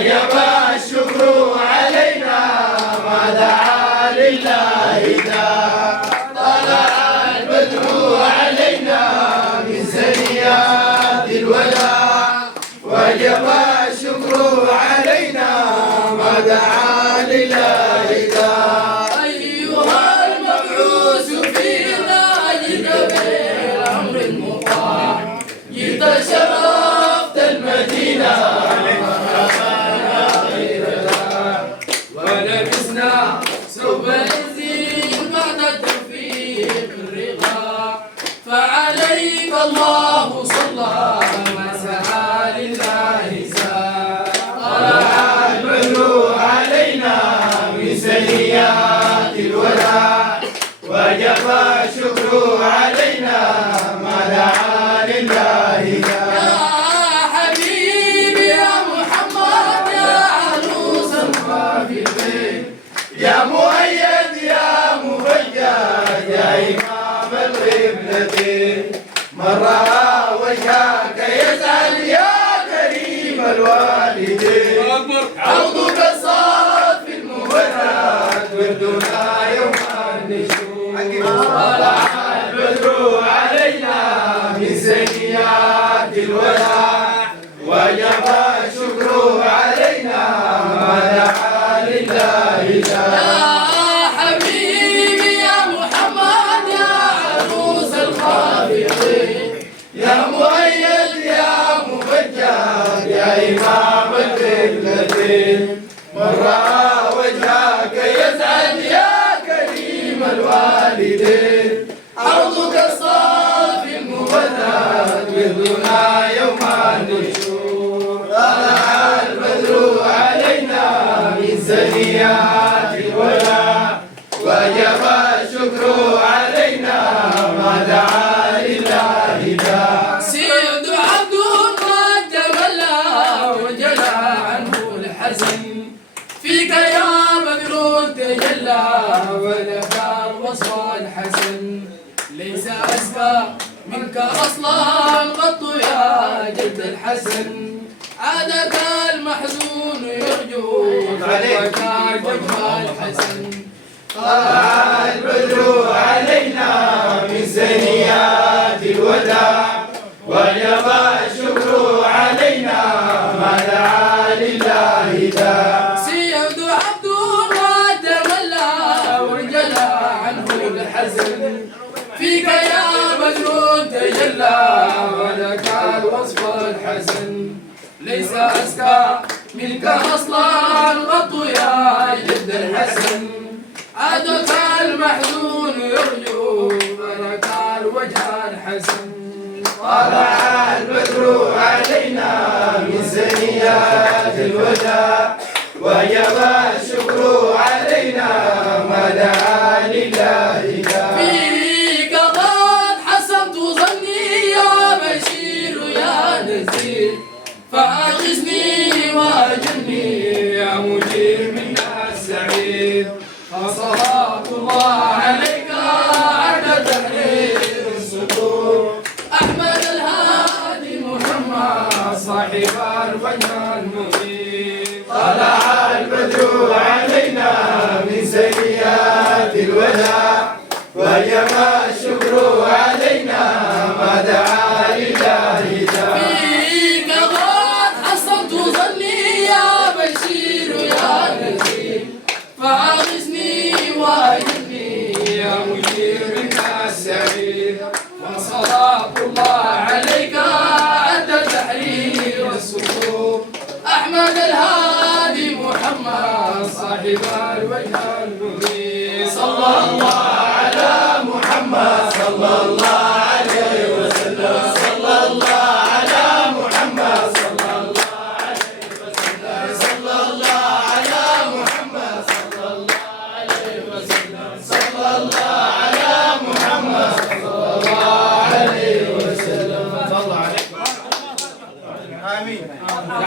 وجب الشكر علينا ما دعا لله ذا طلع البدر علينا من ثنيات الوداع وجب الشكر علينا ما دعا لله ذا أيها المبعوث فينا جئت بالأمر المطاع جئت شرفت المدينة ولبسنا ثوب الزين بعد التوفيق الرضا فعليك الله صلى ما سعى لله زاد طلع البدر علينا من ثنيات الوداع وجب الشكر علينا ما دعا لله زاد يا مؤيد يا مبجل يا إمام القبلتين من رأى وجهك يسأل يا كريم الوالدين عوضك صارت في المبرد وردنا يوم النشور طلع البدر علينا من ثنيات الوداع وجب الشكر علينا ما دعا لله يا حبيبي يا محمد يا عروس الخافقين يا مؤيد يا مبجل يا إمام القبلتين من رأى وجهك يسعد يا كريم الوالدين عرضك الصافي المبرد وردنا يوم النشور طلع البدر علينا من ثنيات الوداع وجب الشكر علينا ما دعا لله ذا سيد عبد قد تولى وجلى عنه الحزن فيك يا بدر تجلى ولك الوصف الحسن ليس أزكى منك أصلا قط يا جد الحسن عادك المحزون يرجو فلك الوجه الحسن طلع البدر علينا من ثنيات الوداع وجب الشكر علينا ما دعا لله ذا سيد عبد وتولى وانجلى عنه الحزن فيك يا بدر تجلى ولك الوصف الحسن ليس أزكى منك أصلا قط يا جد الحسن عادك المحزون يرجو ولك الوجه الحسن طلع البدر علينا من ثنيات الوداع وجب الشكر علينا ما دعا لله ذا فيك قد حسنت ظني يا بشير يا نذير فأغثني وأجرني يا مجير من السعيد فصلاة الله عليك عد تحرير الصدور أحمد الهادي محمد صاحب الوجه المنير طلع البدر علينا من ثنيات الوداع وجب الشكر علينا ما دعا لله ذا فيك قد حصنت ظني يا بشير يا نذير فأغثني وأجرني يا مجير من السعير وصلاة الله عليك عد تحرير الصدور أحمد الهادي محمد صاحب الوجه المنير صلى الله على محمد صلى الله